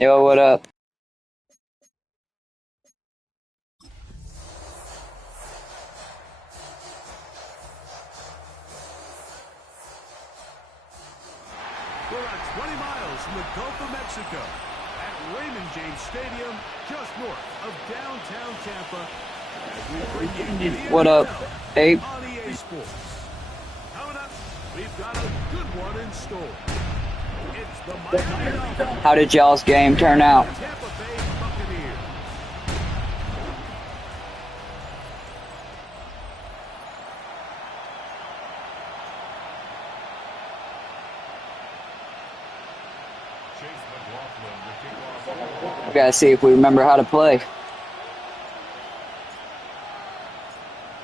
Yo, what up? We're about 20 miles from the Gulf of Mexico at Raymond James Stadium, just north of downtown Tampa. As we bring you the What up, Abe? on EA Sports. Coming up, we've got a good one in store. It's the Miami Dolphins. How did y'all's game turn out? Tampa Bay Buccaneers. We gotta see if we remember how to play.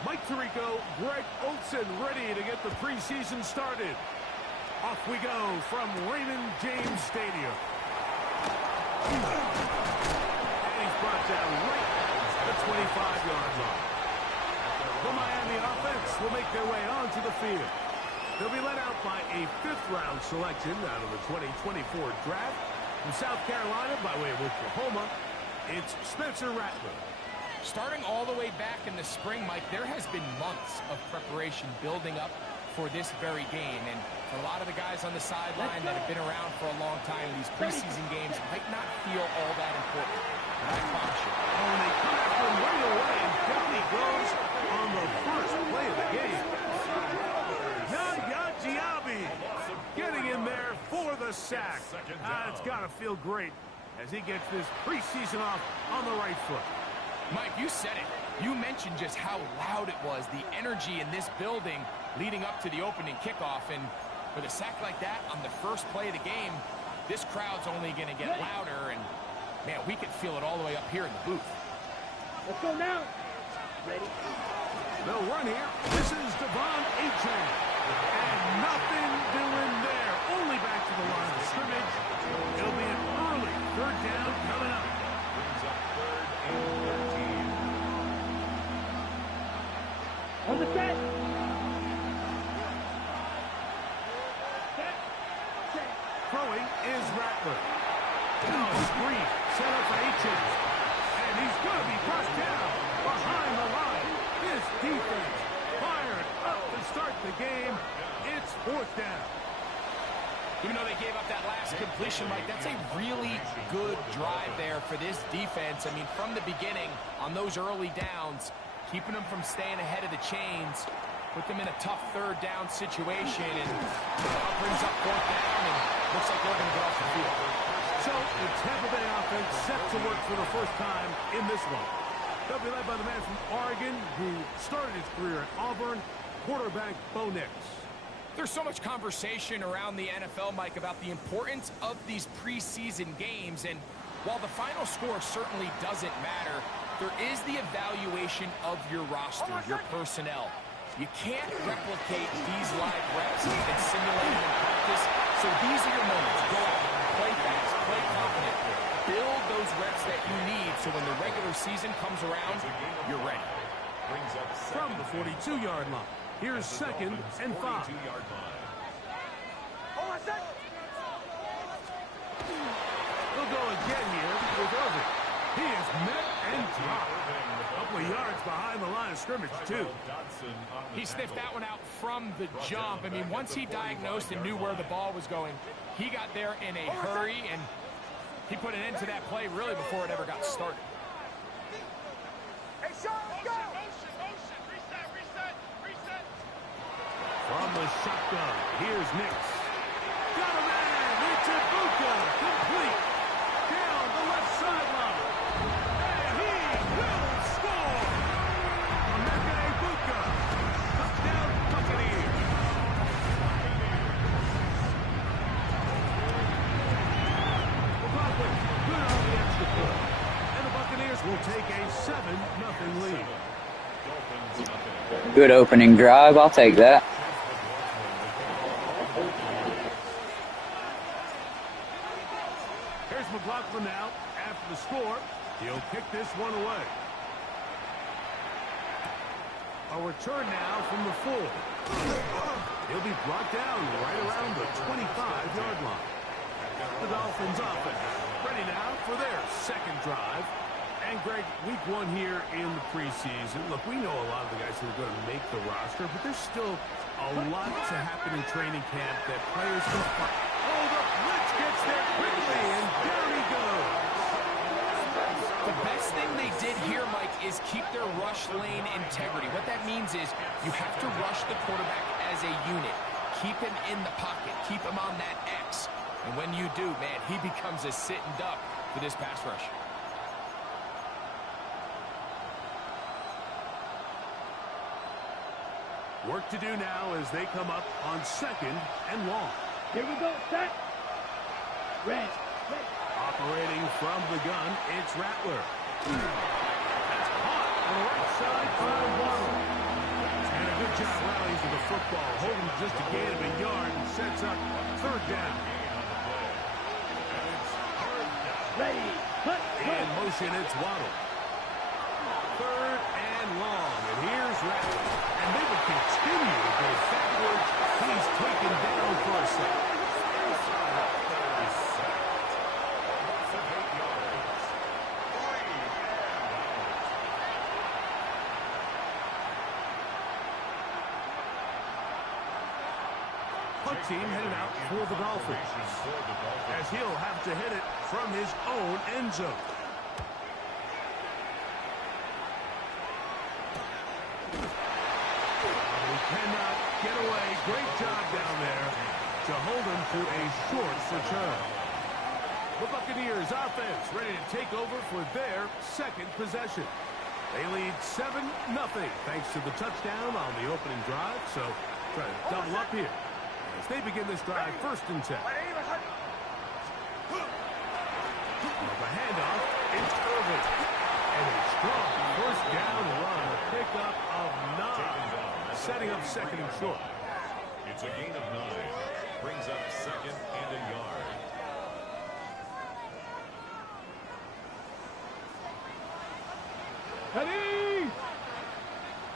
Mike Tirico, Greg Olsen ready to get the preseason started. Off we go from Raymond James Stadium. And he's brought down right at the 25-yard line. The Miami offense will make their way onto the field. They'll be led out by a fifth-round selection out of the 2024 draft. From South Carolina, by way of Oklahoma, it's Spencer Rattler. Starting all the way back in the spring, Mike, there has been months of preparation building up for this very game. And for a lot of the guys on the sideline that have been around for a long time, these preseason games might not feel all that important. But I promise you. Oh, and they come after him right away, and down he goes on the first play of the game. Naya Diaby getting in there for the sack. It's got to feel great as he gets this preseason off on the right foot. Mike, you said it. You mentioned just how loud it was, the energy in this building leading up to the opening kickoff. And with a sack like that on the first play of the game, this crowd's only going to get louder. And, man, we could feel it all the way up here in the booth. Let's go now. Ready? They'll run here. This is Devon Achane. And nothing doing there. Only back to the line of scrimmage. It'll be an early third down coming up. Brings up 3rd and 13. On the set. Throwing is Rattler. Now a screen set up for Achane. And he's going to be brought down behind the line. This defense fired up to start the game. It's 4th down. Even though they gave up that last completion, Mike, that's a really good drive there for this defense. I mean, from the beginning, on those early downs, keeping them from staying ahead of the chains, put them in a tough 3rd down situation, and brings up 4th down, and looks like they're going to get off the field. So the Tampa Bay offense set to work for the first time in this one. They'll be led by the man from Oregon who started his career at Auburn, quarterback Bo Nix. There's so much conversation around the NFL, Mike, about the importance of these preseason games. And while the final score certainly doesn't matter, there is the evaluation of your roster, your personnel. You can't replicate these live reps and simulate them in practice. So these are your moments. Go out, play fast, play confident. Build those reps that you need so when the regular season comes around, you're ready. From the 42-yard line, here's 2nd and 5. They'll go again here with Irving. He is met and dropped. A couple of yards behind the line of scrimmage, too. He sniffed that one out from the jump. I mean, once he diagnosed and knew where the ball was going, he got there in a hurry, and he put an end to that play really before it ever got started. Hey, Sean, let's go. From the shotgun, here's Nix. Got a man, it's Ibuka, complete. Down the left sideline. And he will score. Emeka Ibuka. Touchdown, Buccaneers. McLaughlin, good on the extra point. And the Buccaneers will take a 7-0 lead. Good opening drive. I'll take that. Here's McLaughlin now after the score. He'll kick this one away. A return now from the 4. He'll be brought down right around the 25-yard line. The Dolphins offense ready now for their second drive. And, Greg, week one here in the preseason. Look, we know a lot of the guys who are going to make the roster, but there's still a lot to happen in training camp that players can find. Oh, the blitz gets there quickly, and down he goes. The best thing they did here, Mike, is keep their rush lane integrity. What that means is you have to rush the quarterback as a unit. Keep him in the pocket. Keep him on that X. And when you do, man, he becomes a sitting duck for this pass rush. Work to do now as they come up on 2nd and long. Here we go, set. Red. Operating from the gun, it's Rattler. That's caught on the right side by Waddle. And a good job rallying for the football, holding just a gain of a yard and sets up 3rd down. Ready. Hut. In motion, it's Waddle. 3rd and long, and here's Rattler. And they will continue to go backwards. He's taken down for a second. Punt team headed out for the Dolphins, as he'll have to hit it from his own end zone. Cannot get away. Great job down there to hold him to a short return. The Buccaneers offense ready to take over for their second possession. They lead 7-0 thanks to the touchdown on the opening drive. So try to double up here as they begin this drive 1st and 10. The handoff, it's Irvin. And a strong 1st down run, a pickup of 9. Setting up 2nd and short. It's a gain of 9. Brings up 2nd and a yard. Ready.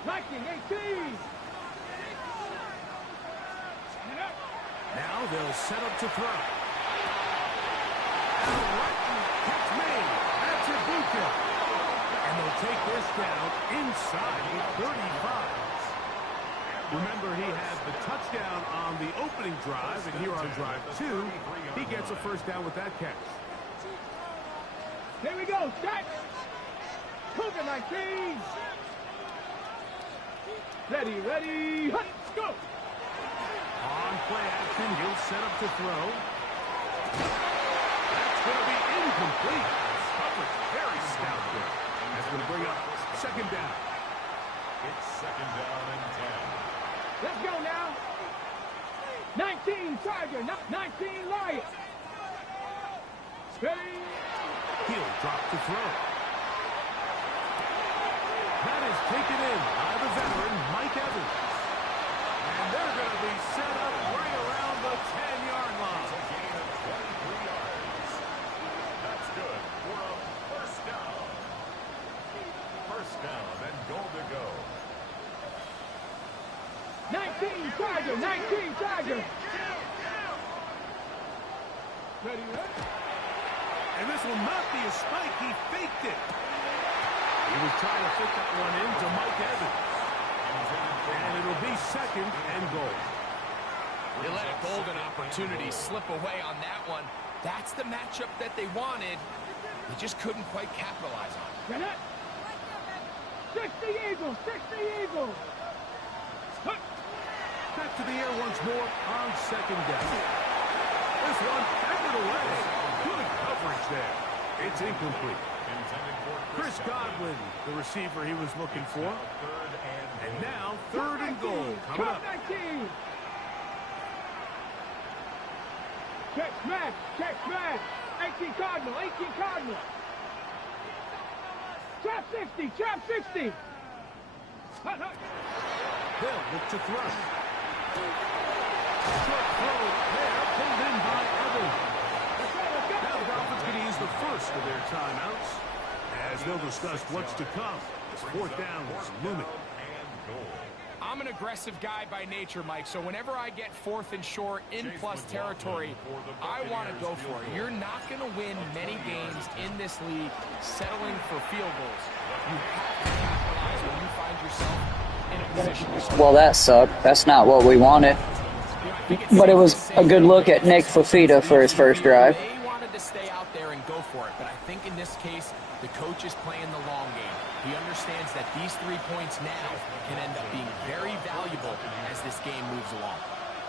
19-18. Now they'll set up to throw. Catch me. That's Ibuka. And they'll take this down inside the 35. Remember, he had the touchdown on the opening drive, and here on drive 2, he gets a 1st down with that catch. Here we go, set. Cougar 19. Ready. Hut. Go. On play action, he'll set up to throw. That's going to be incomplete. Coverage very stout there. That's going to bring up 2nd down. It's 2nd down and 10. Let's go now. 19 Tiger, 19 Lion. Ready. He'll drop to throw. That is taken in by the veteran, Mike Evans. And they're going to be set up right around the 10-yard line. A gain of 23 yards. That's good for a 1st down. 1st down and goal to go. 19 Tiger, 19 Tiger. Ready. And this will not be a spike. He faked it. He was trying to fit that one into Mike Evans. And it'll be 2nd and goal. They let a golden opportunity slip away on that one. That's the matchup that they wanted. They just couldn't quite capitalize on it. 60 Eagles, 60 Eagles. Back to the air once more on 2nd down. This one hammered away. Good coverage there. It's incomplete. Chris Godwin, the receiver he was looking for. And now 3rd and goal coming up. 19. Check smash. 18 Cardinal, 18 Cardinal. Trap 60. Hut. They'll look to throw. Short throw there, pulled in by Evans. Now the Dolphins can use the 1st of their timeouts as they'll discuss what's to come. This 4th down is looming. I'm an aggressive guy by nature, Mike, so whenever I get 4th and short in plus territory, I want to go for it. You're not going to win many games in this league settling for field goals. You have to capitalize when you find yourself in a position to score. Well, that sucked. That's not what we wanted. But it was a good look at Nick Fafita for his first drive. They wanted to stay out there and go for it, but I think in this case, the coach is playing the long game. He understands that these 3 points now can end up being very valuable as this game moves along.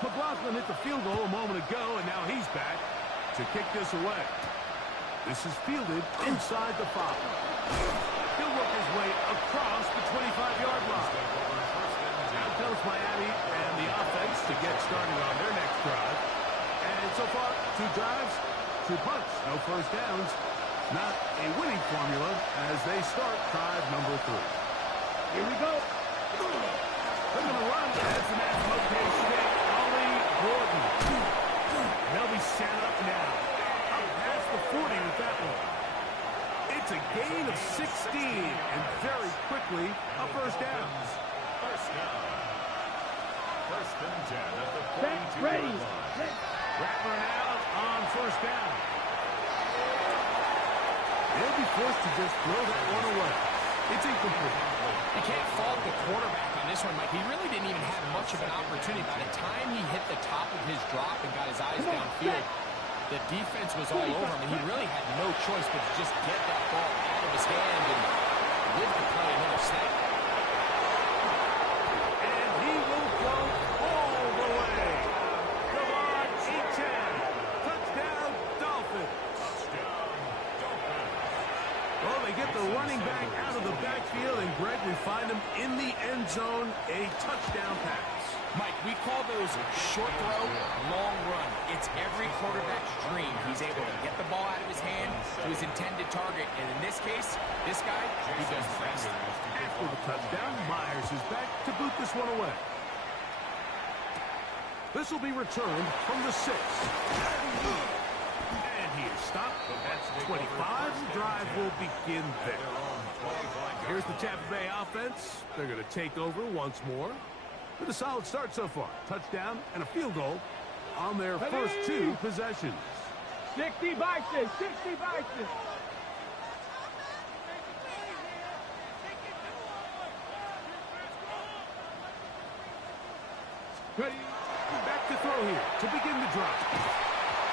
McLaughlin hit the field goal a moment ago, and now he's back to kick this away. This is fielded inside the 5. He'll work his way across the 25-yard line. Now comes Miami and the offense to get started on their next drive. And so far, 2 drives, 2 punts, no first downs. Not a winning formula as they start drive number 3. Here we go. They're going to run. That's an location. Ollie Gordon. They'll be set up now. Up past the 40 with that one. It's a gain of 16, and very quickly a first down. First down. First and 10 at the 42 ready. Rattler out on first down. They'll be forced to just throw that one away. It's incomplete. You can't fault the quarterback on this one, Mike. He really didn't even have much of an opportunity. By the time he hit the top of his drop and got his eyes downfield, the defense was all over him, and he really had no choice but to just get that ball out of his hand and live to play another snap. And he will go all the way. Come on, E10. Touchdown, Dolphins. Well, they get the running back out of the backfield, and Greg, we find him in the end zone, a touchdown pass. Mike, we call those short throw, long run. It's every quarterback's dream. He's able to get the ball out of his hand to his intended target, and in this case, this guy, he does the rest. After the touchdown, Myers is back to boot this one away. This will be returned from the 6. And he is stopped. That's 25. The drive will begin there. Here's the Tampa Bay offense. They're going to take over once more. With a solid start so far. Touchdown and a field goal on their first 2 possessions. 60 boxes, 60 boxes. Ready? Back to throw here to begin the drive.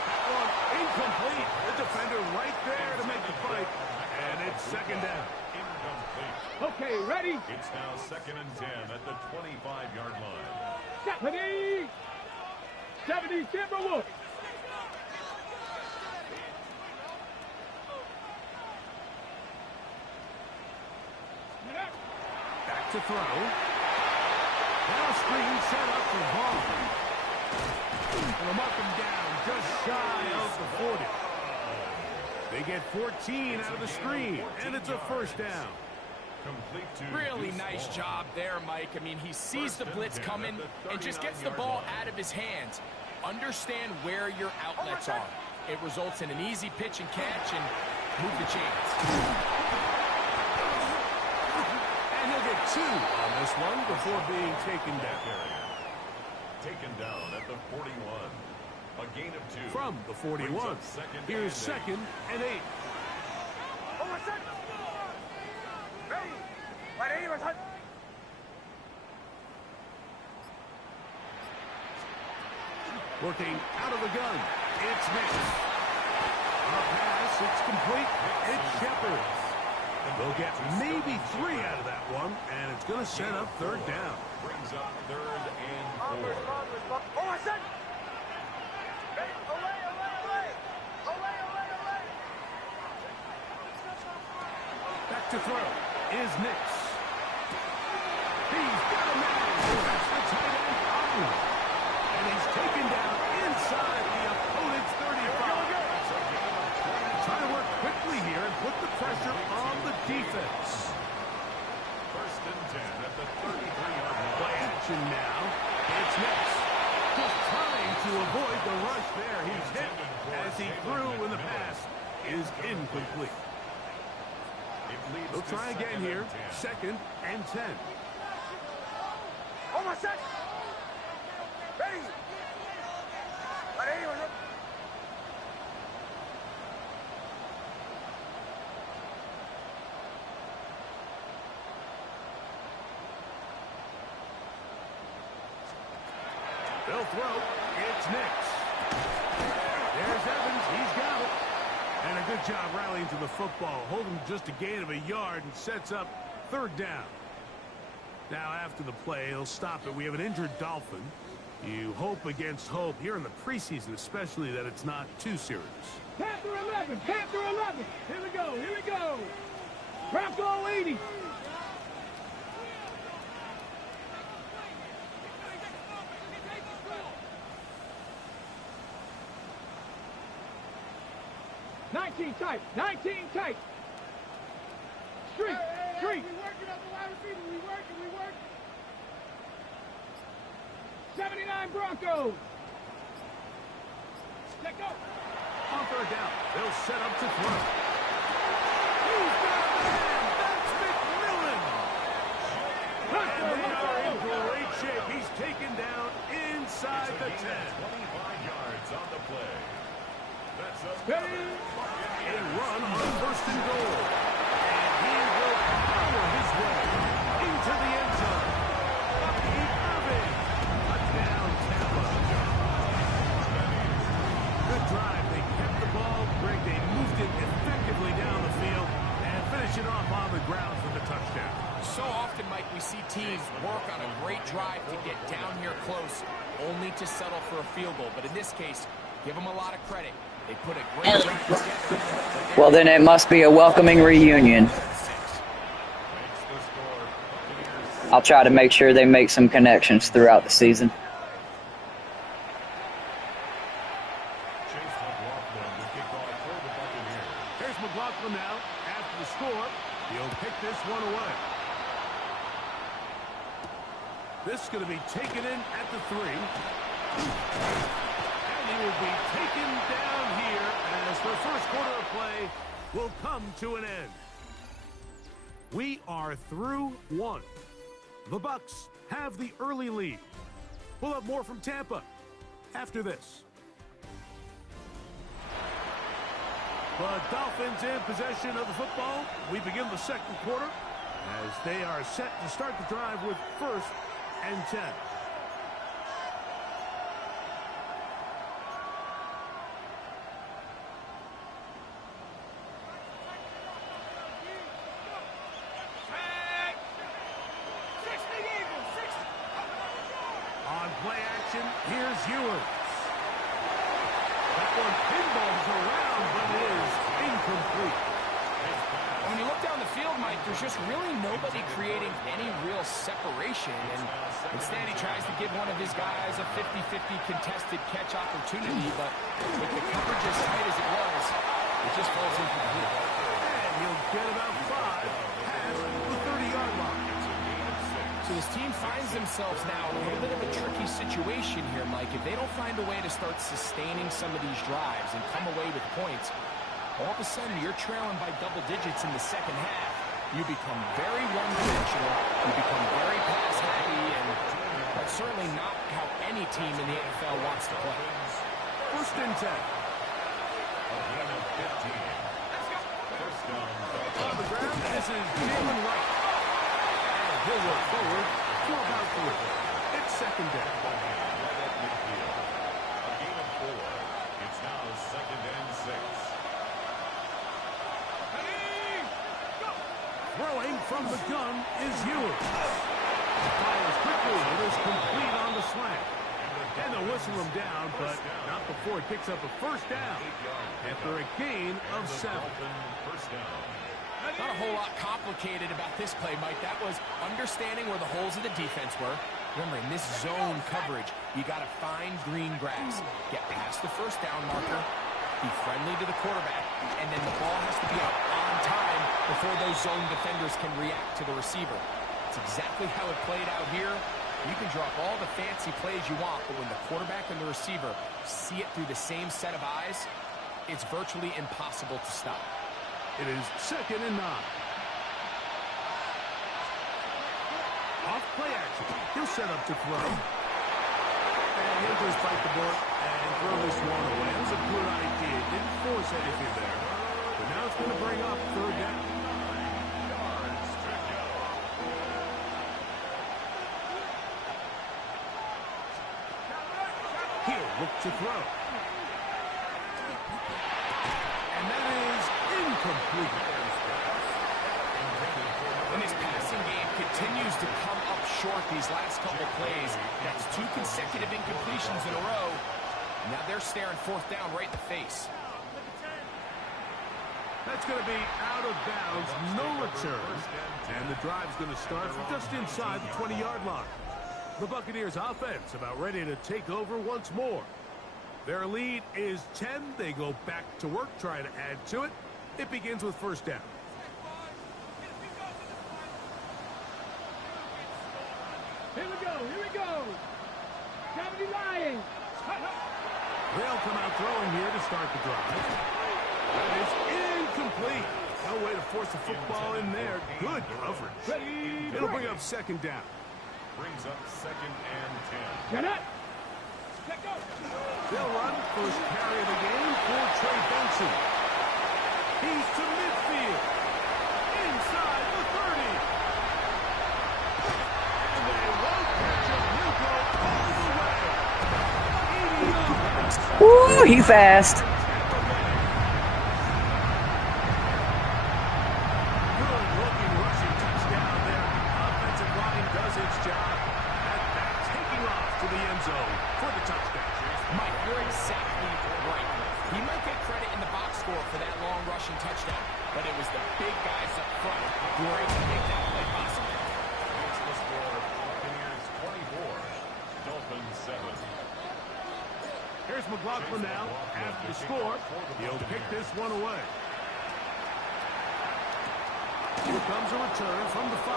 That one incomplete. The defender right there to make the fight. And it's second down. Incomplete. Okay, ready? It's now 2nd and 10 at the 25-yard line. 70. 70, Timberwolves. Back to throw. Now screen set up for Vaughn. And they'll mark him down just shy of the 40. They get 14 out of the screen, and it's a first down. Complete to Really Deuce nice Vaughn. job there, Mike. I mean, he sees the blitz coming and just gets the ball out of his hands. Understand where your outlets are. It results in an easy pitch and catch and move the chains. And he'll get 2 on this one before being taken down. Taken down at the 41. A gain of 2. From the 41. Brings up second Here's and 8. 2nd and 8. Working out of the gun. It's Nick. On a pass, it's complete. It's Shepard. They'll get maybe 3 out of that one, and it's going to set up third down. Brings up 3rd and 4. Back to throw is Nix. He's got a man. That's the tight end, Cotton. And he's taken down inside the opponent's 35. Trying to work quickly here and put the pressure on the defense. 1st and 10 at the 33-yard line. Play action now. It's Nix. Just trying to avoid the rush there. He's hit as he threw in the pass is incomplete. It leads They'll to try again 2nd here. and 10. 2nd and 10. They'll throw. It's Nix. There's Evans. He's got it. And a good job rallying to the football. Holding just a gain of a yard and sets up third down. Now after the play, he'll stop it. We have an injured Dolphin. You hope against hope here in the preseason, especially that it's not too serious. Panther 11, Panther 11. Here we go, here we go. Bronco 80. Tight, 19 tight. Street, street. We working up the wide receiver. We working. 79 Broncos. Let go. On third down, they'll set up to throw. He's got a man. That's McMillan. And they are in great shape. He's taken down inside the 10. 25 yards on the play. That's A run on first and goal. And he will power his way into the end zone. Touchdown, Tampa. Good drive. They kept the ball. Greg, they moved it effectively down the field and finish it off on the ground for the touchdown. So often, Mike, we see teams work on a great drive to get down here close, only to settle for a field goal. But in this case, give them a lot of credit. They put a great drive together. Well, then it must be a welcoming reunion. I'll try to make sure they make some connections throughout the season. Here's McLaughlin now. After the score, he'll pick this one away. This is going to be taken in at the 3. And he will be taken down here as the first quarter of play will come to an end. We are through 1. The Bucs have the early lead. We'll have more from Tampa after this. The Dolphins in possession of the football. We begin the second quarter as they are set to start the drive with 1st and 10. On play action, here's Ewers. That one pinballs around, but is incomplete. When you look down the field, Mike, there's just really nobody creating any real separation. And instead, he tries to give one of his guys a 50-50 contested catch opportunity. But with the coverage as tight as it was, it just falls incomplete. And he'll get about 5 past the 30-yard line. So this team finds themselves now in a little bit of a tricky situation here, Mike. If they don't find a way to start sustaining some of these drives and come away with points, all of a sudden you're trailing by double digits in the second half. You become very one-dimensional. You become very pass-happy, and that's certainly not how any team in the NFL wants to play. 1st and 10. On the ground, this is Jalen Wright. And he'll work forward to about 3. It's 2nd down. A gain of 4. It's now 2nd and 6. Throwing from the gun is Ewers. Fires quickly. It is complete on the slant. And they'll whistle him down, but not before it picks up a 1st down after a gain of 7. First down. Not a whole lot complicated about this play, Mike. That was understanding where the holes of the defense were. Remember, in this zone coverage, you got to find green grass. Get past the 1st down marker. Be friendly to the quarterback. And then the ball has to be out on time before those zone defenders can react to the receiver. It's exactly how it played out here. You can drop all the fancy plays you want, but when the quarterback and the receiver see it through the same set of eyes, it's virtually impossible to stop. It is 2nd and 9. Off Play action. He'll set up to throw. And he'll just bite the bullet and throw this one away. That was a good idea. Didn't force anything there. But now it's going to bring up third down. He'll look to throw. And that is incomplete. And this passing game continues to come up short these last couple plays. That's 2 consecutive incompletions in a row. Now they're staring fourth down right in the face. That's going to be out of bounds, no return. And the drive's going to start from just inside the 20-yard line. The Buccaneers offense about ready to take over once more. Their lead is 10. They go back to work, trying to add to it. It begins with first down. Here we go, here we go. 70 Lions. They'll come out throwing here to start the drive. That is incomplete. No way to force the football in there. Good coverage. It'll bring up second down. Brings up 2nd and 10. Get up. Let go. They'll run first carry of the game for Trey Benson. He's to midfield. Inside the 30. And they won't catch him. He'll go all the way. 80 yards. Ooh, he fast. Good-looking rushing touchdown there. Offensive line does its job. And back taking off to the end zone for the touchdown. Mike, you're exactly right. He might get credit in the box score for that long rushing touchdown, but it was the big guys up front who were able to make that play possible. It's the score. Buccaneers 24. Dolphins 7. Here's McLaughlin now. After the score, he'll pick this one away. Here comes a return from the 5.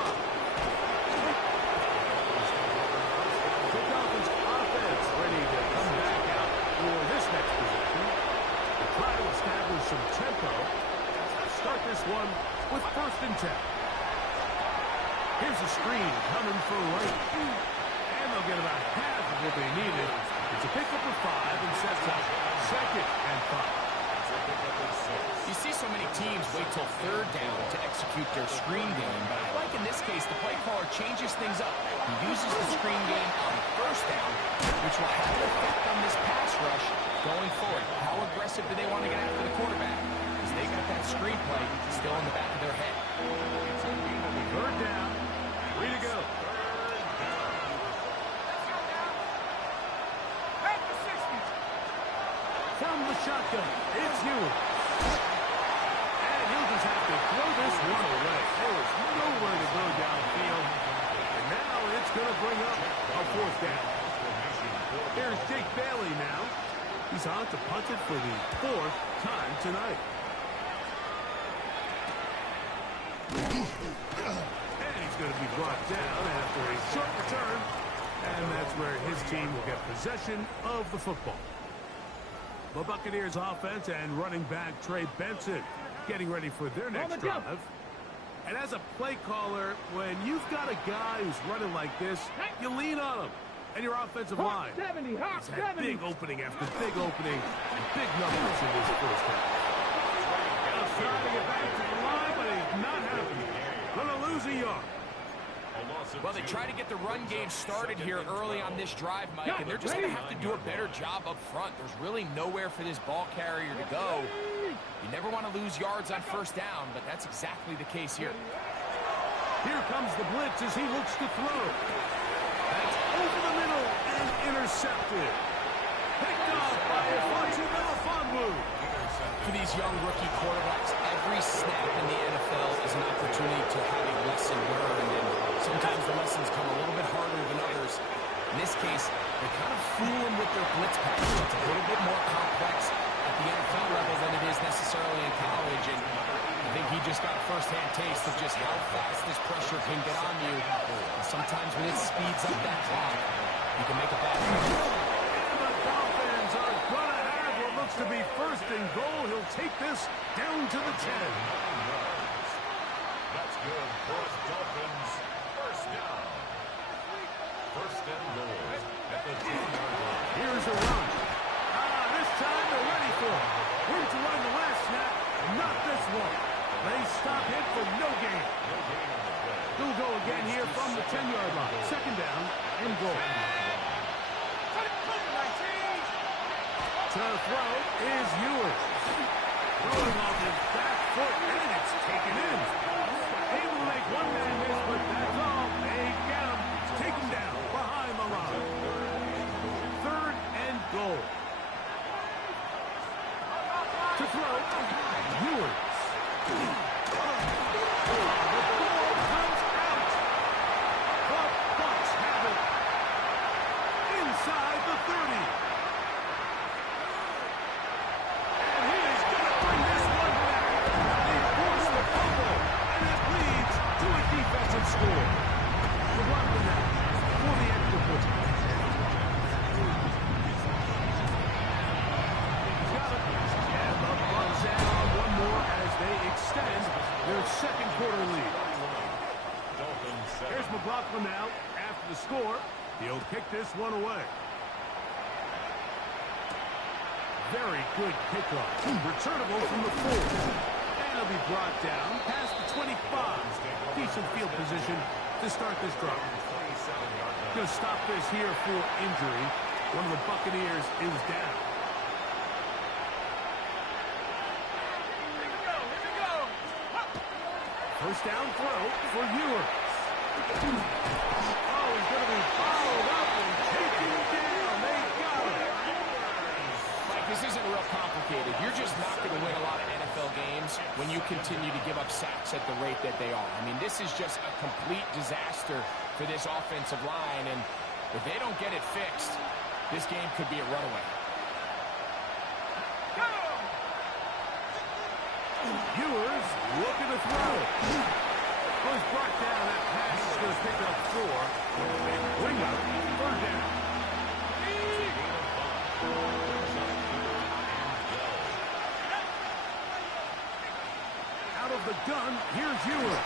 The Dolphins offense ready to come back out for this next possession. They try to establish some tempo. Start this one with first and 10. Here's a screen coming for right. And they'll get about half of what they needed. It's a pickup of 5 and sets up 2nd and 5. You see so many teams wait till third down to execute their screen game, but I like in this case the play caller changes things up. He uses the screen game on first down, which will have an effect on this pass rush going forward. How aggressive do they want to get after the quarterback? Because they got that screen play still in the back of their head. Third down. 3 to go. From the shotgun, it's Hewitt. And he'll just have to throw this one away. There was nowhere to go downfield. And now it's going to bring up a fourth down. Here's Jake Bailey now. He's on to punt it for the 4th time tonight. And he's going to be brought down after a short return. And that's where his team will get possession of the football. The Buccaneers offense and running back Trey Benson getting ready for their next drive. And as a play caller, when you've got a guy who's running like this, you lean on him. And your offensive line. 70, He's had big opening after big opening and big numbers in this first half. Trying to get back to the line, but he's not happy. Gonna lose a yard. Well, they try to get the run game started here early on this drive, Mike, and they're just going to have to do a better job up front. There's really nowhere for this ball carrier to go. You never want to lose yards on first down, but that's exactly the case here. Here comes the blitz as he looks to throw. That's over the middle and intercepted. Picked off by Afonso Melifonwu. For these young rookie quarterbacks, every snap in the NFL is an opportunity to have a lesson learned, and sometimes the lessons come a little bit harder than others. In this case, they kind of fool them with their blitz package. It's a little bit more complex at the NFL level than it is necessarily in college, and I think he just got a first-hand taste of just how fast this pressure can get on you. And sometimes when it speeds up that clock, you can make a bad play. And the Dolphins are going to have what looks to be first and goal. He'll take this down to the 10. That's good for the Dolphins. First down. First and goal at the 10-yard line. Here's a run. This time they're ready for it. Where's the run the last snap? Not this one. They stop him for no gain. No gain on the play. He'll go again here from the 10-yard line. Second down and goal. To throw is Ewers. Throwing off his back foot, and it's taken in. Able to make one man miss, but that's all. They get him. Take him down behind the line. Third and goal. To throw, Ewers. The ball comes out. The Bucs have it. Inside the 30. And he is going to bring this one back. They force the fumble, and it leads to a defensive score. The Buccaneers now for the extra point. Got it. And the Bucs add on one more as they extend their second quarter lead. Dolphins 7. Here's McLaughlin now after the score. He'll kick this one away. Very good kickoff. Returnable from the 4. And it'll be brought down past the 25. Decent field position to start this drive. Going to stop this here for injury. One of the Buccaneers is down. First down throw for Ewers. Oh, he's going to be followed up and taken down. They got him. Mike, this isn't real complicated. You're just not going to win a lot of NFL games when you continue to give up sacks at the rate that they are. I mean, this is just a complete disaster for this offensive line, and if they don't get it fixed, this game could be a runaway. Ewers looking to throw. Was brought down. That pass is going to pick up 4. And bring up third down. Out of the gun, here's Ewers.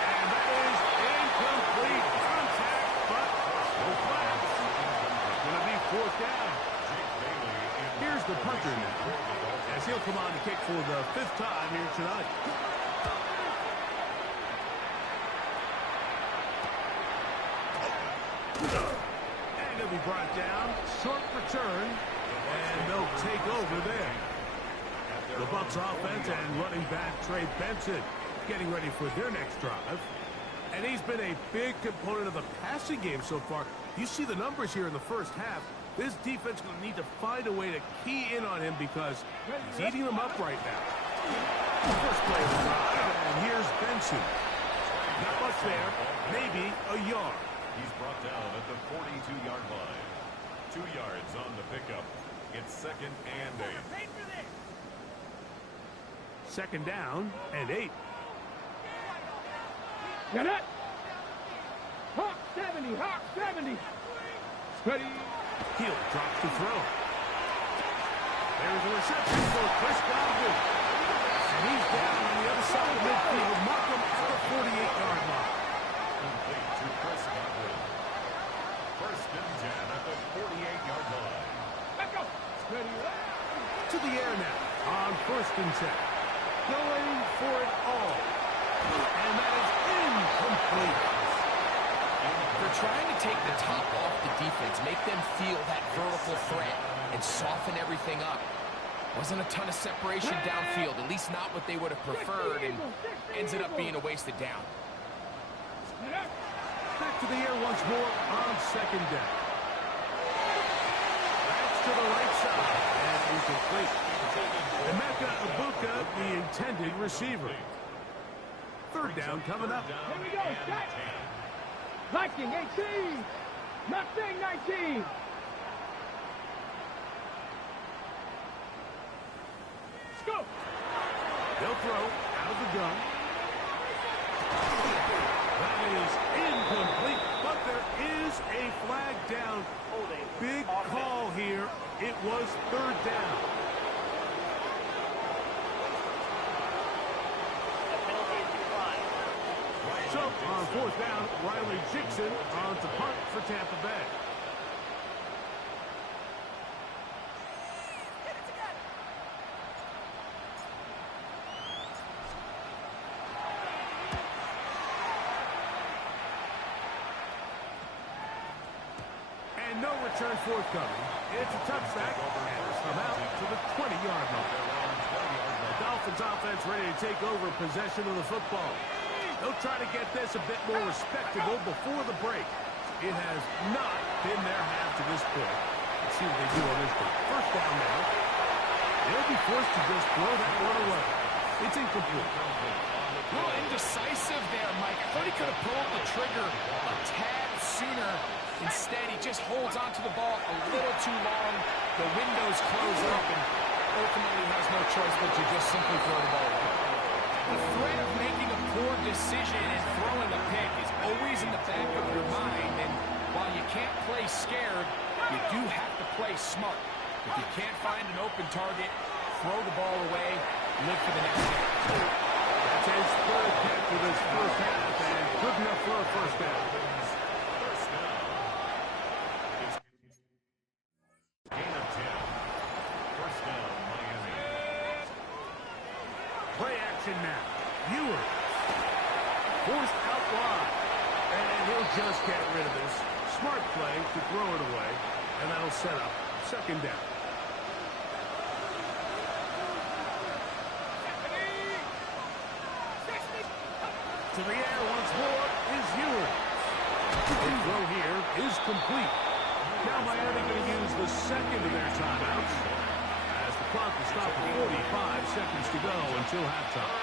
And that is incomplete contact, but no flags. It's going to be fourth down. Here's the punter now, as he'll come on to kick for the 5th time here tonight. And he'll be brought down. Short return. And they'll take over there. The Bucs offense and running back Trey Benson getting ready for their next drive. And he's been a big component of the passing game so far. You see the numbers here in the first half. This defense is going to need to find a way to key in on him because he's eating them up right now. First play of the drive, and here's Benson. Not much there, maybe a yard. He's brought down at the 42-yard line. 2 yards on the pickup. It's second and 8. Second down and 8. Get it! Hawk 70, Hawk 70. Ready? Hill drops the throw. There's a reception for Chris Godwin. And he's down on the other side of midfield. Markham at the 48-yard line. Complete to Chris Godwin. First and 10 at the 48-yard line. Back up. Ready? To the air now on first and 10. Going for it all. And that is incomplete. They're trying to take the top off the defense, make them feel that vertical threat, and soften everything up. Wasn't a ton of separation downfield, at least not what they would have preferred, and ended up being a wasted down. Back to the air once more on second down. That's to the right side, and incomplete. Emeka Ibuka, the intended receiver. Third down coming up. Here we go. Set. Viking 18. Mustang 19. Let's go. They'll throw out of the gun. That is incomplete, but there is a flag down. Big call here. It was third down. So, on fourth down, Riley Dixon on to punt for Tampa Bay. And no return forthcoming. It's a touchback, and it's come out to the 20-yard line. The Dolphins offense ready to take over possession of the football. They'll try to get this a bit more respectable before the break. It has not been their half to this point. Let's see what they do on this one. First down now. They'll be forced to just throw that one away. It's incomplete. A little indecisive there, Mike. I thought he could have pulled the trigger a tad sooner. Instead, he just holds onto the ball a little too long. The windows close up, and ultimately has no choice but to just simply throw the ball away. The threat of making a poor decision and throwing a pick is always in the back of your mind, and while you can't play scared, you do have to play smart. If you can't find an open target, throw the ball away, live for the next game. That's his third catch for this first half, and good enough for a first down. Gain of 10. First down, Miami. Play action now. Ewer. Forced out wide. And he'll just get rid of this. Smart play to throw it away. And that'll set up second down. To the air once more is Ewer. The throw here is complete. Now Miami going to use the second of their timeouts as the clock will stop at 45 seconds to go until halftime.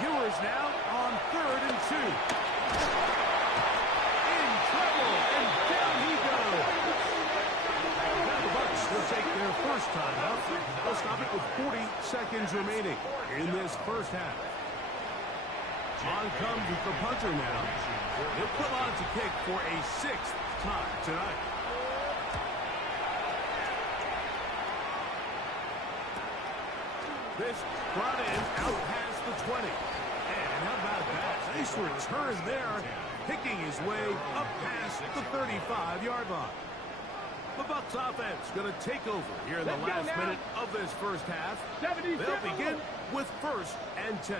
Ewer's now on 3rd and 2. In trouble, and down he goes. Now the Bucs will take their first timeout. They'll stop it with 40 seconds remaining in this first half. On comes the punter now. He'll come on to kick for a 6th time tonight. This brought in out past the 20. And how about that? Nice return there, picking his way up past the 35-yard line. The Bucs offense going to take over here in the last minute of this first half. They'll begin with 1st and 10.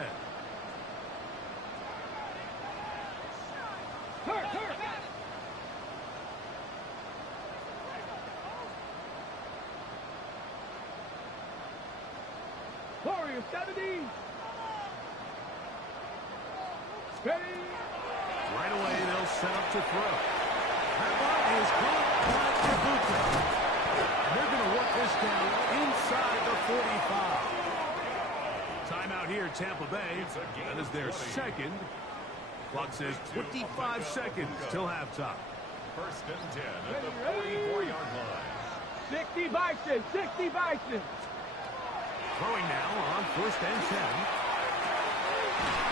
Warriors 70. Steady. Right away, they'll set up to throw. That ball is caught by Kabuka. And they're going to work this down inside the 45. Timeout here, Tampa Bay. That is their second. Clock says 25 seconds till halftime. 1st and 10 at the 44-yard line. 60 Bison. 60 Bison. Throwing now on 1st and 10.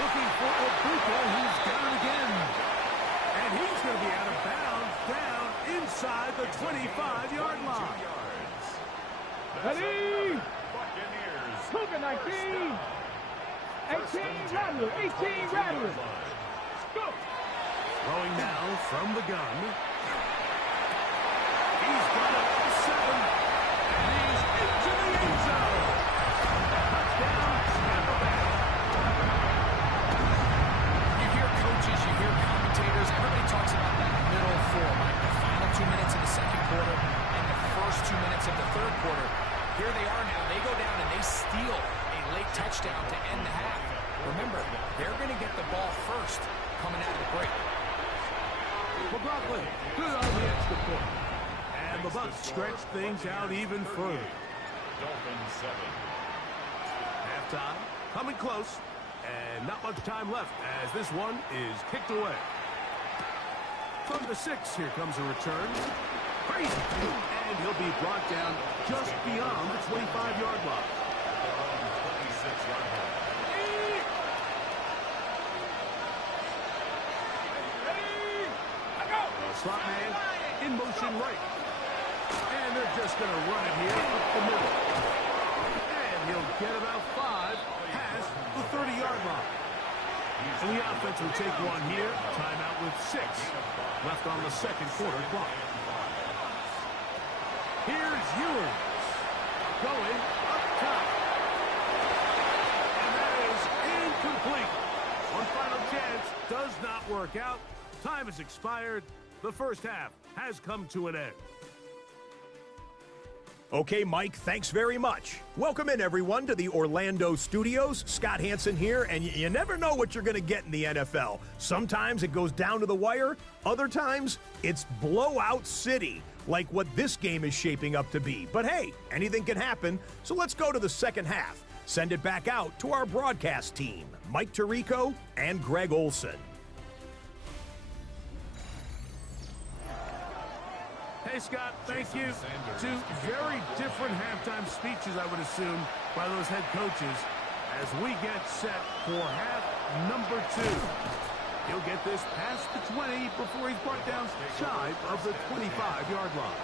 Looking for Obuka, who's got it again. And he's going to be out of bounds down inside the 25-yard line. Ready? Buccaneers. Cougar 19. 18 Rattler. 18 Rattler. Go. Throwing now from the gun. He's got it at 7. And he's into the end zone. Touchdown, Tampa Bay. You hear coaches, you hear commentators, everybody talks about that middle four, like the final 2 minutes of the second quarter and the first 2 minutes of the third quarter. Here they are now. They go down and they steal a late touchdown to end the half. Remember, they're going to get the ball first coming out of the break. McLaughlin, good on the extra point. And the Bucs stretch things out even further. Dolphins 7. Halftime, coming close, and not much time left as this one is kicked away. From the 6, here comes a return. Crazy. And he'll be brought down just beyond the 25-yard line. 26-yard line. Slot man in motion right. And they're just going to run it here up the middle. And he'll get about 5 past the 30-yard line. And the offense will take one here. Timeout with 6 left on the second quarter clock. Here's Ewers going up top. And that is incomplete. One final chance does not work out. Time has expired. The first half has come to an end. Okay, Mike, thanks very much. Welcome in, everyone, to the Orlando studios. Scott Hansen here, and you never know what you're going to get in the NFL. Sometimes it goes down to the wire. Other times, it's blowout city, like what this game is shaping up to be. But hey, anything can happen, so let's go to the second half. Send it back out to our broadcast team, Mike Tirico and Greg Olson. Hey, Scott, thank you. Two very different halftime speeches, I would assume, by those head coaches as we get set for half number 2. He'll get this past the 20 before he's brought down shy of the 25-yard line.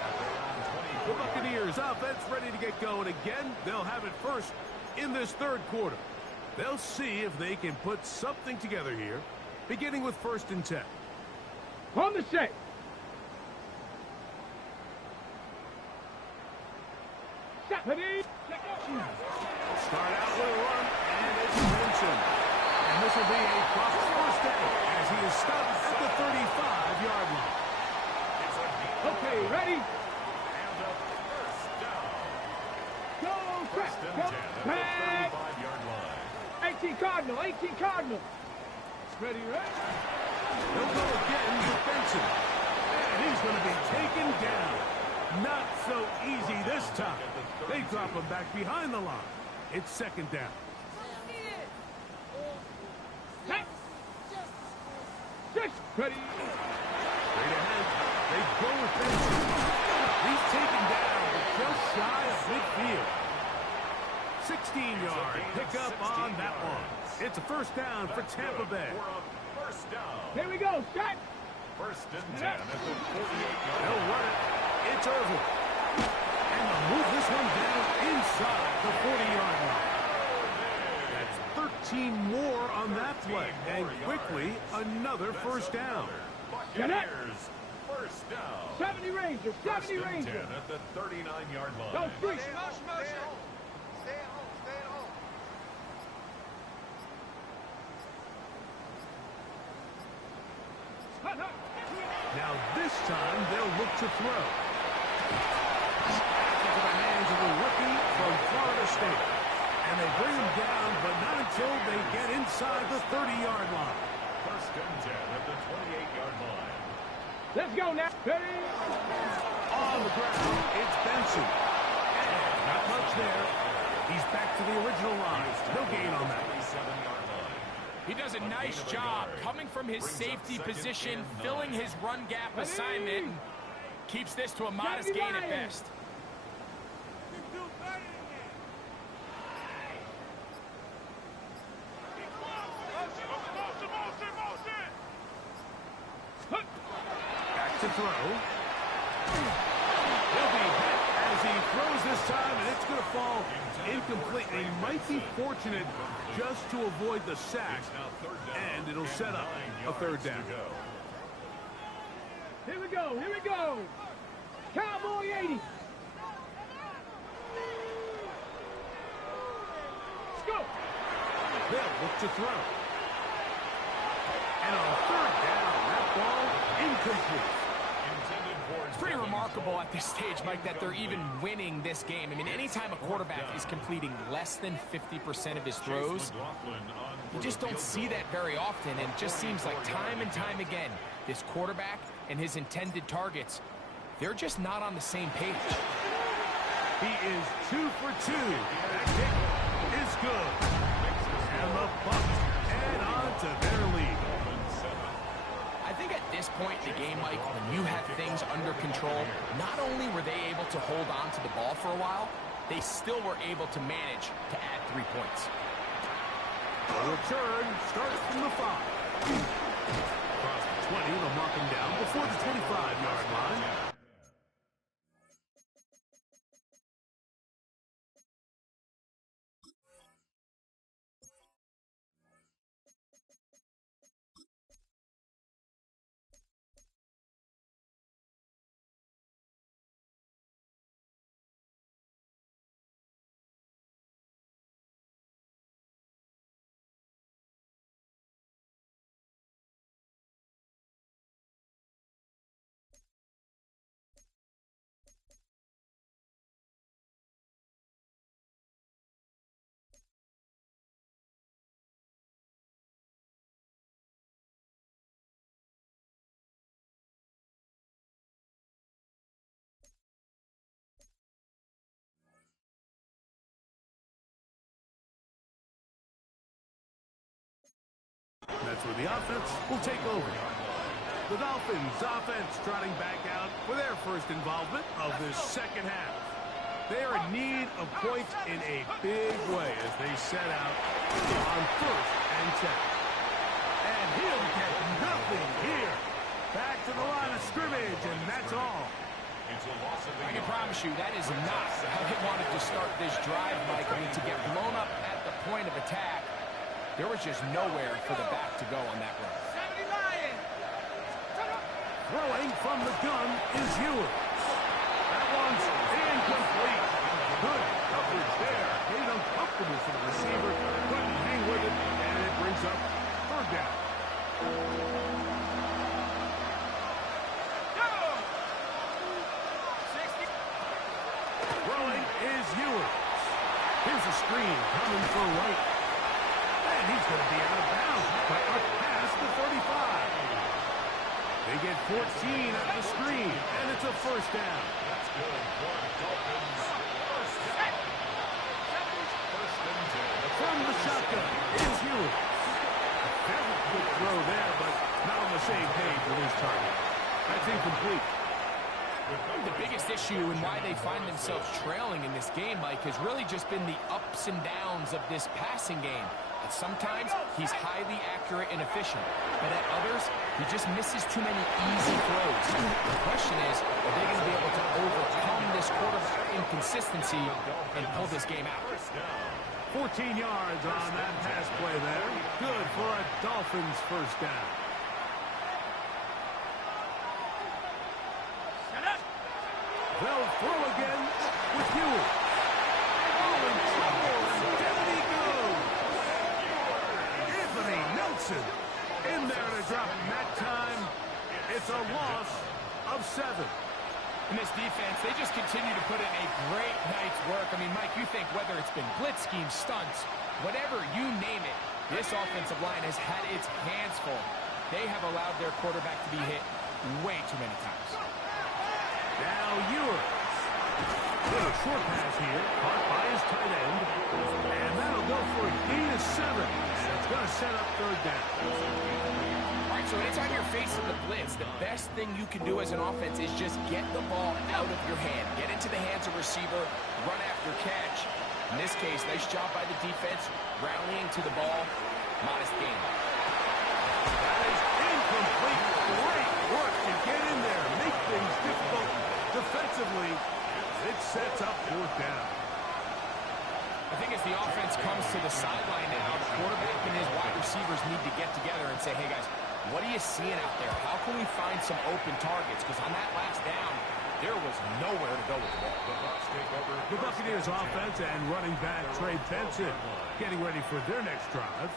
The Buccaneers offense ready to get going again. They'll have it first in this third quarter. They'll see if they can put something together here, beginning with 1st and 10. On the set. Stephanie. Start out with a run, and it's Benson. And this will be a Bucs first down as he is stopped at the 35-yard line. Okay, ready? And a first down. Go, First set. and Go, 10 at back. the 35-yard line. 18 Cardinal, 18 Cardinal. Ready, ready? He'll go again with Benson. And he's going to be taken down. Not so easy this time. They drop him back behind the line. It's 2nd down. Set. 6. Ready? Straight ahead. They go with Benson. He's taken down, but just shy of midfield. 16-yard pickup on that one. It's a first down for Tampa Bay. First down. Here we go, set. 1st and 10 at the 48-yard They'll line. run it. It's Irvin. And they'll move this one down inside the 40-yard line. That's 13 more on that play. And quickly, another first down. Buccaneers, first down. 70 Rangers, 70 First and Rangers. 10 at the 39-yard line. Go, street. Now this time, they'll look to throw. Into the hands of a rookie from Florida State. And they bring him down, but not until they get inside the 30-yard line. First and 10 at the 28-yard line. Let's go now. Ready? On the ground, it's Benson. And not much there. He's back to the original line. No gain on that. 37-yard line. He does a nice job coming from his safety position, filling his run gap assignment, and keeps this to a modest gain at best. Back to throw. He'll be hit as he throws this time, and it's going to fall incomplete. And he might be fortunate just to avoid the sack, and it'll set up a 3rd down. Here we go, here we go. Cowboy 80. Let's go. They'll look to throw. And on 3rd down, that ball incomplete. It's pretty remarkable at this stage, Mike, that they're even winning this game. I mean, anytime a quarterback is completing less than 50% of his throws, you just don't see that very often. And it just seems like time and time again, this quarterback and his intended targets, they're just not on the same page. He is 2 for 2. That kick is good. And the Bucs add on to their lead. I think at this point in the game, Mike, when you have things under control, not only were they able to hold on to the ball for a while, they still were able to manage to add 3 points. The return starts from the 5. Across the 20, they'll mark him down before the 25-yard line. That's where the offense will take over. The Dolphins offense trotting back out for their first involvement of this second half. They are in need of points in a big way as they set out on 1st and 10. And he'll get nothing here. Back to the line of scrimmage, and that's all. I can promise you that is not how they wanted to start this drive, Mike. I mean, to get blown up at the point of attack, there was just nowhere for the back to go on that run. Throwing from the gun is Ewers. That one's incomplete. Good coverage there. Made it uncomfortable for the receiver. Couldn't hang with it, and it brings up 3rd down. Throwing is Ewers. Here's a screen coming for White. And he's going to be out of bounds, but up past the 35. They get 14 at the screen, and it's a 1st down. That's good for the Dolphins. 1st down. 1st and 10. From the shotgun is Ewers. Very good throw there, but not on the same page with his target. That's incomplete. The biggest issue and why they find themselves trailing in this game, Mike, has really just been the ups and downs of this passing game. And sometimes he's highly accurate and efficient, but at others, he just misses too many easy throws. The question is, are they going to be able to overcome this quarterback inconsistency and pull this game out? 14 yards on that pass play there. Good for a Dolphins 1st down. They'll throw again with Ewers. Oh, in trouble, and down he goes. Anthony Nelson in there to drop him that time. It's a loss of 7. In this defense, they just continue to put in a great night's work. I mean, Mike, you think whether it's been blitz schemes, stunts, whatever you name it, this offensive line has had its hands full. They have allowed their quarterback to be hit way too many times. Now Ewers. Little short pass here, caught by his tight end. And that'll go for a gain of 7. And it's going to set up 3rd down. All right, so anytime you're facing the blitz, the best thing you can do as an offense is just get the ball out of your hand. Get into the hands of receiver, run after catch. In this case, nice job by the defense, rallying to the ball. Modest gain. That is incomplete. Great work to get in there, make things difficult defensively. It sets up 4th down. I think as the offense comes to the sideline now, the quarterback and his wide receivers need to get together and say, hey, guys, what are you seeing out there? How can we find some open targets? Because on that last down, there was nowhere to go with the ball. The Buccaneers offense and running back Trey Benson getting ready for their next drive.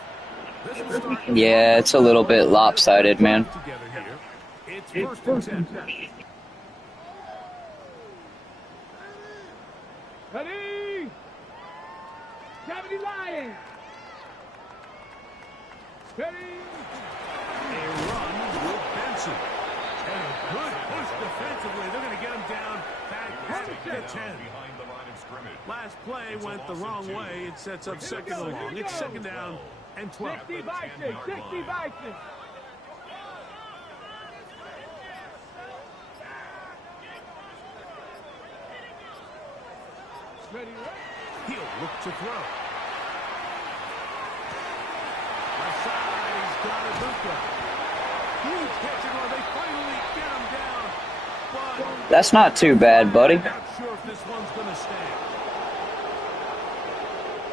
This will start. Yeah, it's a little bit lopsided, man. Together here. It's 1st and 10. Ready? 70 Lions. Ready? A run with Benson. And a good push defensively. They're going to get him down back at the 10. Behind the line of scrimmage. Last play went the wrong way. It sets up 2nd and long. It's 2nd down and 12. 60 Vikings. 60 Vikings. Ready? He'll look to throw. Left side, he's got it, Luka. Huge catch and run. They finally get him down. But That's not too bad, buddy. not sure if this one's going to stand.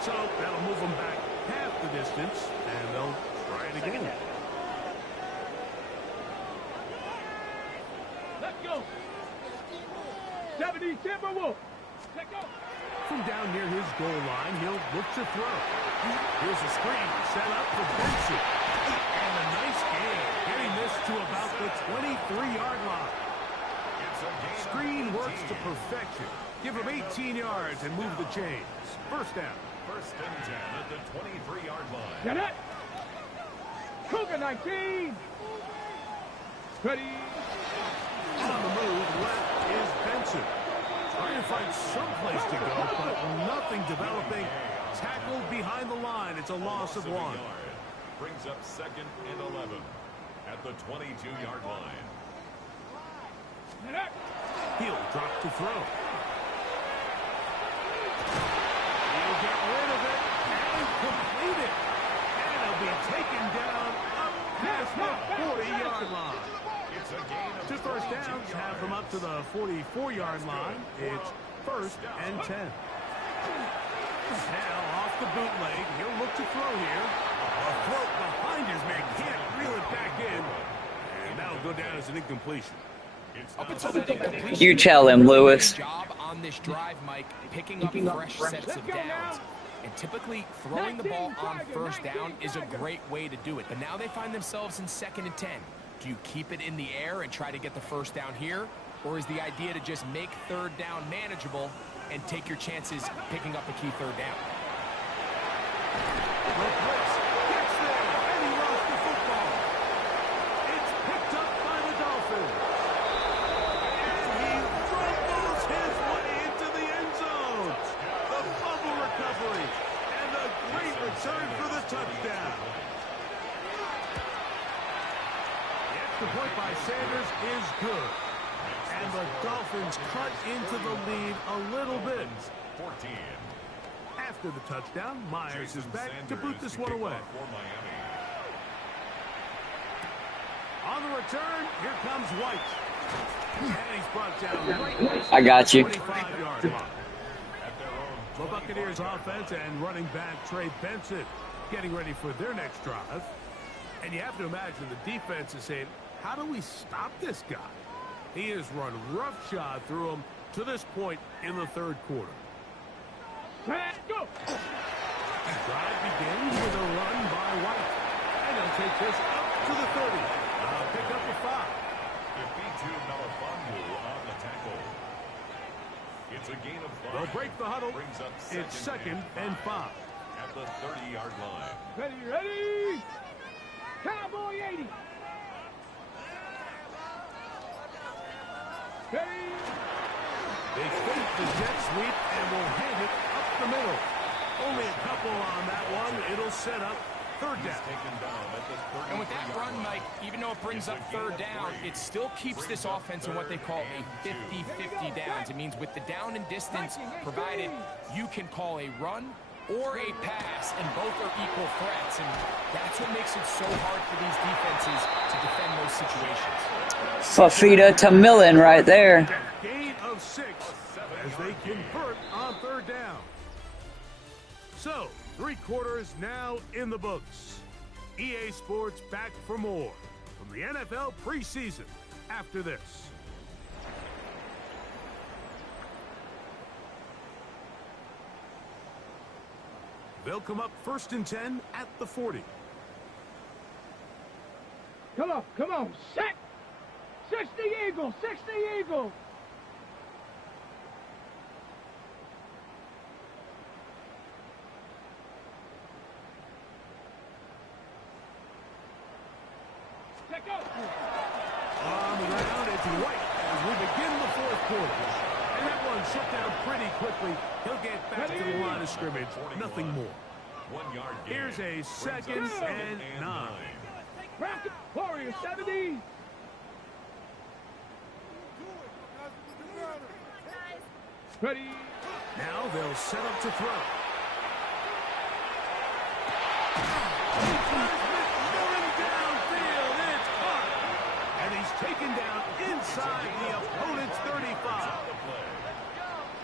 So that'll move them back half the distance, and they'll try it again. Let's go. 70 Timberwolves. Let's go. From down near his goal line, he'll look to throw. Here's a screen set up for Benson. And a nice gain, getting this to about the 23-yard line. Screen works to perfection. Give him 18 yards and move the chains. 1st down. 1st and 10 at the 23-yard line. Get it. Cougar 19. Ready? On the move, left is Benson. Trying to find some place to go, but nothing developing. Tackled behind the line. It's a loss of 1. brings up 2nd and 11 at the 22-yard line. He'll drop to throw. He'll get rid of it and complete it. And he'll be taken down up past the 40-yard line. It's a gain of 2 first downs have them up to the 44-yard line. It's 1st and 10. Now off the bootleg, he'll look to throw here. A throat behind his man, can't reel it back in. And that'll go down as an incompletion. Up until the incompletion, You tell him, Lewis. job on this drive, Mike, picking up fresh sets of downs. And typically, throwing the ball on 1st down is a great way to do it. But now they find themselves in 2nd and 10. Do you keep it in the air and try to get the 1st down here? Or is the idea to just make 3rd down manageable and take your chances picking up a key 3rd down? The blitz gets there, and he lost the football. It's picked up by the Dolphins. And he rumbles his way into the end zone. The fumble recovery, and a great return for the touchdown. The extra point by Sanders is good. And the Dolphins cut into the lead a little bit. 14. After the touchdown, Myers is back to boot this one away. On the return, here comes White. And he's brought down right. I got you. 25-yard line. The Buccaneers offense and running back Trey Benson getting ready for their next drive. And you have to imagine the defense is saying, how do we stop this guy? He has run roughshod through him to this point in the 3rd quarter. Go! Drive begins with a run by White. And he'll take this up to the 30. Pick up a 5. Ifitu Melifonwu on the tackle. It's a gain of 5. They'll break the huddle. Brings up It's 2nd and 5. at the 30-yard line. Ready! Cowboy 80! Ready! They fake the jet sweep and will hand it up the middle. Only a couple on that one. It'll set up 3rd down. Taken down at the 30-yard And with that run, Mike, even though it brings up 3rd down, it still keeps this offense in what they call a 50-50 downs. It means with the down and distance provided, you can call a run or a pass, and both are equal threats. And that's what makes it so hard for these defenses to defend those situations. Fafita to Millen right there. Gain of 6 as they convert on 3rd down. So, 3 quarters now in the books. EA Sports back for more from the NFL preseason after this. They'll come up 1st and 10 at the 40. Come on, set! 60 Eagle, 60 Eagle! Let go! On the ground, it's White as we begin the 4th quarter. And that one shut down pretty quickly. He'll get back to the line of scrimmage. Nothing more. 1 yard gain. Here's a 2nd and 9. Rocket Warrior 70! Ready? Now they'll set up to throw. Downfield, it's caught. And he's taken down inside the opponent's 35.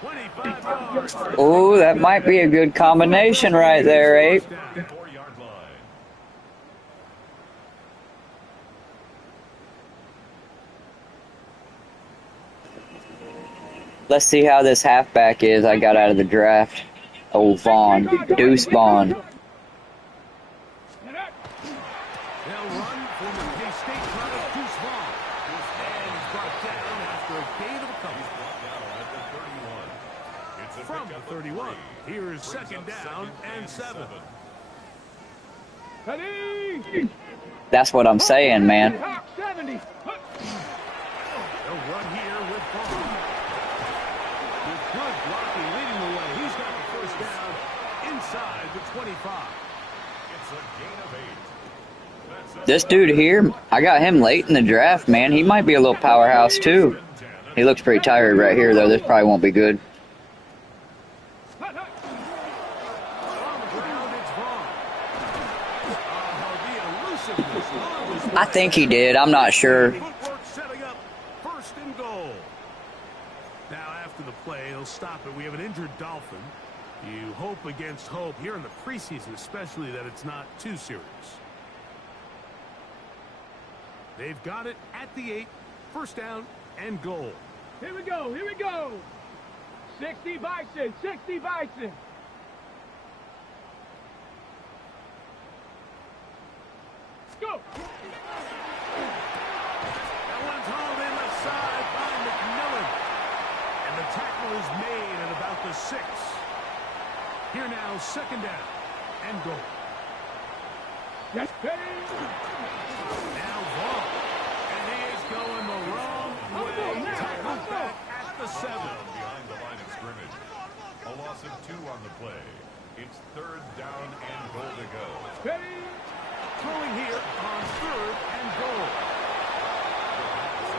25 yards. Oh, that might be a good combination right there, Abe. 4-yard line. Let's see how this halfback is I got out of the draft. Oh, Vaughn. Deuce Vaughn. They'll run for the K-State product, Deuce Vaughn. And he's brought down after a gain of a couple. From the 31, here's 2nd down and 7. Ready? That's what I'm saying, man. Hawk 70! They'll run here with Vaughn. With good blocking leading the way. He's got the 1st down inside the 25. It's a gain of 8. This dude here, I got him late in the draft, man. He might be a little powerhouse, too. He looks pretty tired right here, though. This probably won't be good. I think he did. I'm not sure. Footwork setting up first and goal. Now after the play, he'll stop it. We have an injured Dolphin. You hope against hope here in the preseason, especially that it's not too serious. They've got it at the 8. First down and goal. Here we go. Here we go. 60 Bison. 60 Bison. Go. That one's hauled in left side by McMillan. And the tackle is made at about the 6. Here now, second down and goal. Yes, Now Vaughn. And he is going the wrong way. Tackled back at the 7. Behind the line of scrimmage. A loss of 2 on the play. It's third down and goal to go. ready. Throwing here on third and goal.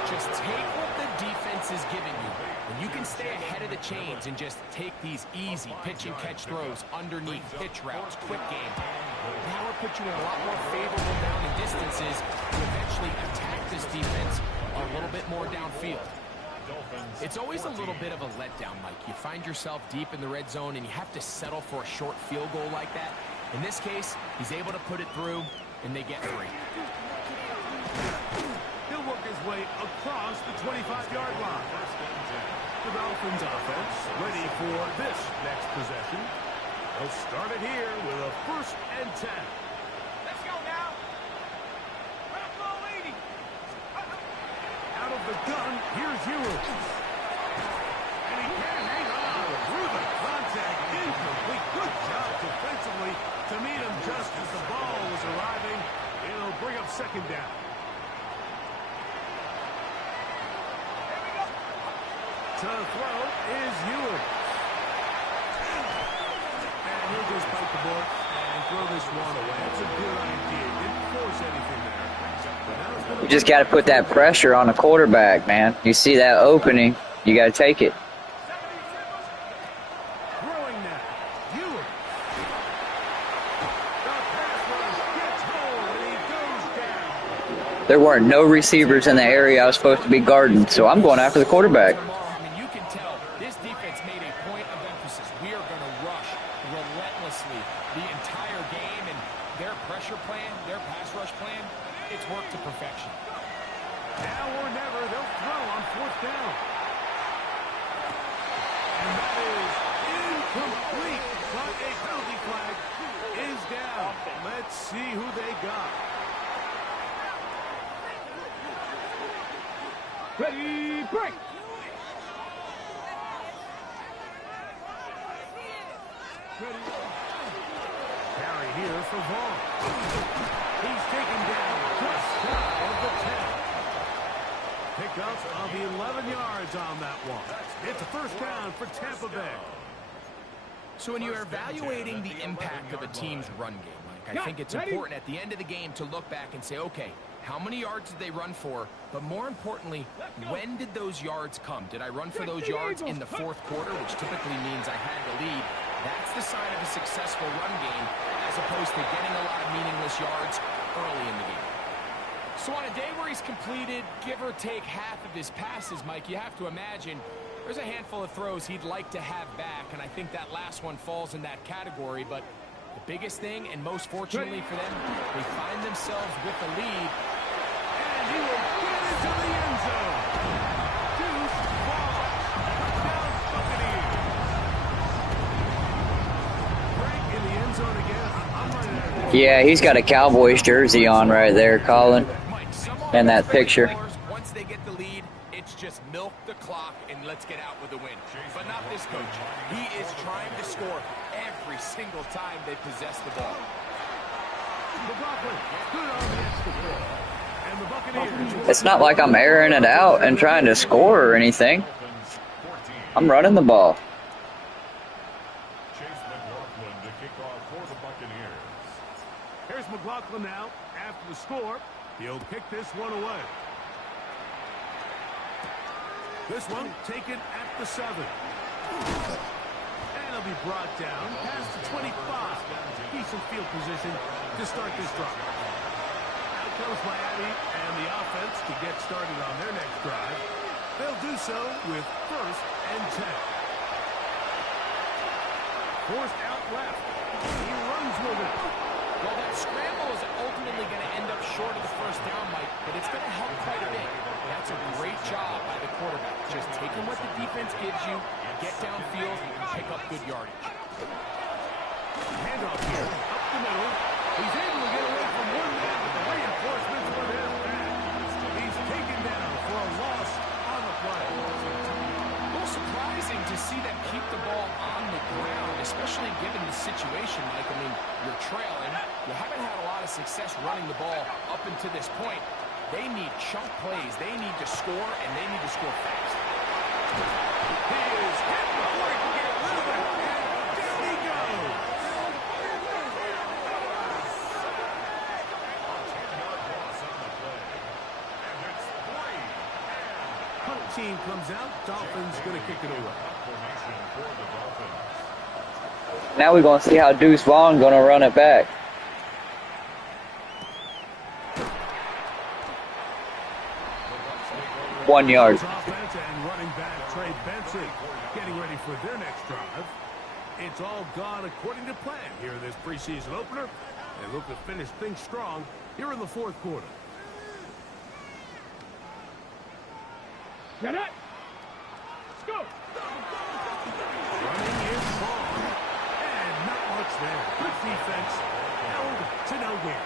Just take what the defense is giving you. When you can stay ahead of the chains and just take these easy pitch and catch throws underneath pitch routes, quick game, that will put you in a lot more favorable down and distances to eventually attack this defense a little bit more downfield. It's always a little bit of a letdown, Mike. You find yourself deep in the red zone and you have to settle for a short field goal like that. In this case, he's able to put it through, and they get 3. He'll work his way across the 25-yard line. The Dolphins offense ready for this next possession. They'll start it here with a first and 10. Let's go now. Out of the gun, here's Ewers. And he can't hang on through the contact. Incomplete. Good job defensively to meet him just as the ball was arriving. It'll bring up second down. To throw is Ewers. And he'll just bite the bullet and throw this one away. It's a good idea. Didn't force anything there. But now it's gonna You just got to put that pressure on the quarterback, man. You see that opening, you got to take it. throwing now. Ewers. The pass rush gets home and he goes down. There weren't no receivers in the area I was supposed to be guarding, so I'm going after the quarterback. I mean, you can tell this defense made a point of emphasis. We are going to rush relentlessly the entire game, and their pressure plan, their pass rush plan, it's worked to perfection. Now or never, they'll throw on fourth down. And that is incomplete, but a penalty flag is down. Let's see who they got. Ready, break. Carry here for Vaughn. He's taken down just shy of the 10. Pickup of the 11 yards on that one. It's a first down for Tampa Bay. So when you're evaluating the impact of a team's run game, Mike, I think it's important at the end of the game to look back and say, okay, how many yards did they run for? But more importantly, when did those yards come? Did I run for those yards in the fourth quarter, which typically means I had the lead? That's the sign of a successful run game, as opposed to getting a lot of meaningless yards early in the game. So on a day where he's completed, give or take half of his passes, Mike, you have to imagine there's a handful of throws he'd like to have back, and I think that last one falls in that category. But the biggest thing, and most fortunately for them, they find themselves with the lead. And he will get into the end zone. Deuce Vaughn. Touchdown Buccaneers. Break in the end zone again. I'm running out of Yeah, he's got a Cowboys jersey on right there, Colin. Mike, some And that offensive picture. players, once they get the lead, it's just milk the clock and let's get out with a win. But not this coach. He is trying to score every single time they possess the ball. McLaughlin. Good on the extra point. And the Buccaneers. It's not like I'm airing it out and trying to score or anything. I'm running the ball. Chase McLaughlin to kick off for the Buccaneers. Here's McLaughlin now. After the score, he'll kick this one away. This one taken at the 7. And it'll be brought down past the 25. Decent field position to start this drive. Out comes Miami and the offense to get started on their next drive. They'll do so with 1st and 10. Forced out left. He runs with it. Well, that scramble is ultimately going to end up short of the first down, Mike, but it's going to help quite a bit. That's a great job by the quarterback. Just taking what the defense gives you, get downfield, and pick up good yardage. Handoff here, up the middle. He's able to get away from one man, but the reinforcements were there back. He's taken down for a loss on the play. A little surprising to see them keep the ball on the ground, especially given the situation, Mike. I mean, you're trailing. You haven't had a lot of success running the ball up until this point. They need chunk plays. They need to score, and they need to score fast. He is hit before he can get rid of it, and down he goes. Punt team comes out. Dolphins going to kick it away. Now we're going to see how Deuce Vaughn going to run it back. One yard. Offense and running back Trey Benson getting ready for their next drive. It's all gone according to plan here in this preseason opener. They look to finish things strong here in the 4th quarter. Get it. Let's go. Running is Vaughn. And not much there. Good defense. Held to no gain.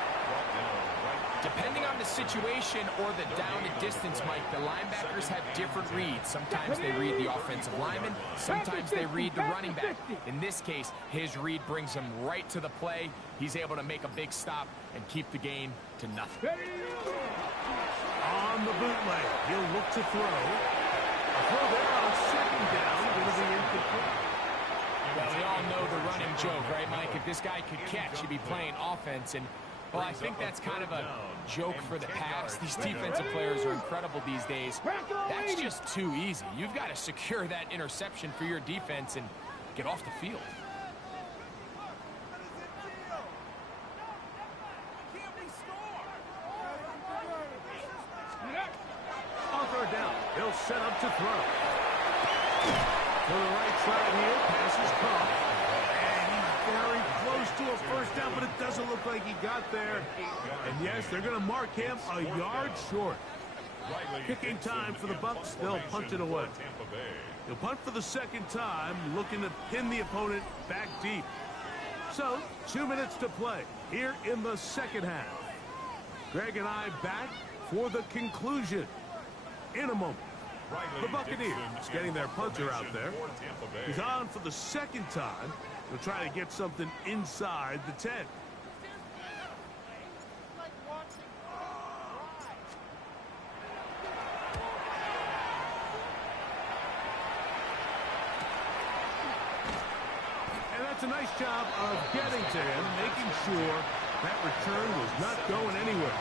Depending on the situation or the down and distance, Mike, the linebackers have different reads. Sometimes they read the offensive lineman. Sometimes they read the running back. In this case, his read brings him right to the play. He's able to make a big stop and keep the gain to nothing. On the bootleg, he'll look to throw. A throw there on 2nd down. Going to be incomplete. Well, we all know the running joke, right, Mike? If this guy could catch, he'd be playing offense. And, well, I think that's kind of a joke for the Pats. These defensive players are incredible these days. That's just too easy. You've got to secure that interception for your defense and get off the field. On 3rd down, he'll set up to throw. To the right side here, passes caught. And he's very close to a first down, but it doesn't look like he got there. And yes, they're going to mark him a yard short. Kicking time for the Bucs. They'll punt it away. He'll punt for the 2nd time, looking to pin the opponent back deep. So, 2 minutes to play here in the 2nd half. Greg and I back for the conclusion in a moment. The Buccaneers getting their punter out there. He's on for the 2nd time. They'll try to get something inside the 10. And that's a nice job of getting to him, making sure that return was not going anywhere.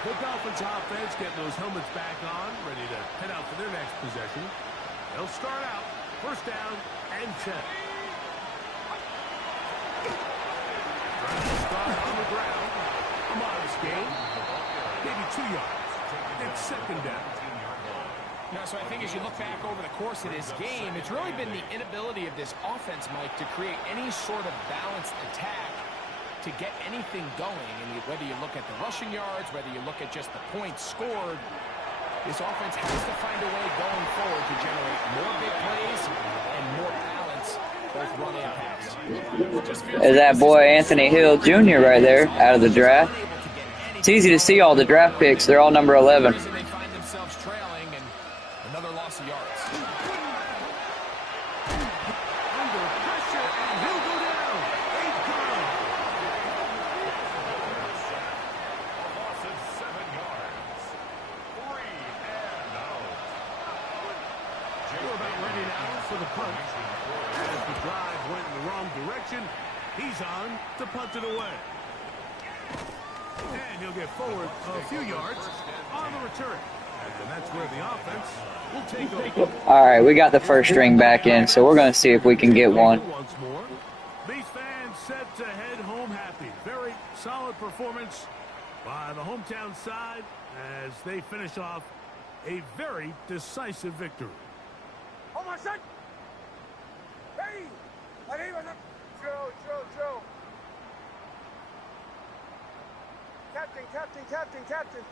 The Dolphins offense getting those helmets back on, ready to head out for their next possession. They'll start out 1st down and 10. Trying to start on the ground. A modest gain. Maybe 2 yards. It's 2nd down. Now, so I think as you look back over the course of this game, it's really been the inability of this offense, Mike, to create any sort of balanced attack to get anything going. And whether you look at the rushing yards, whether you look at just the points scored, this offense has to find a way going forward to generate more big plays and more balance, both run and pass. There's that boy Anthony Hill Jr. right there out of the draft. It's easy to see all the draft picks. They're all number 11. They find themselves trailing and another loss of yards. Under pressure, and he'll go down. 8 down. A loss of 7 yards. 3 and out. We're about ready now for the punt. As the drive went in the wrong direction, he's on to punt it away. And he'll get forward a few yards on the return. And that's where the offense will take over. All right, we got the first string back in, so we're going to see if we can get one. Once more. These fans set to head home happy. Very solid performance by the hometown side as they finish off a very decisive victory. Oh my son! Hey! Joe. Captain.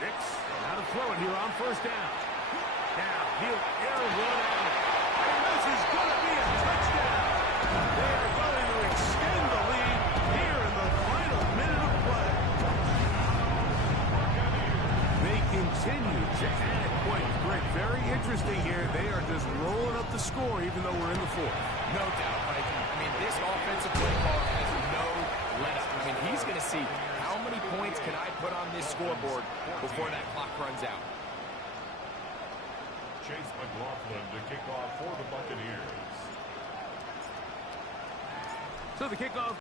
Nix, now to throw it here on first down. Now, he'll air one out. And this is going to be a touchdown. They are going to extend the lead here in the final minute of play. They continue to add points. Greg, very interesting here. They are just rolling up the score even though we're in the fourth. No doubt, Mike. I mean, this offensive play call has no let up. I mean, he's going to see how many points can I put on this scoreboard before that clock runs out. Chase McLaughlin to kick off for the Buccaneers. So the kickoff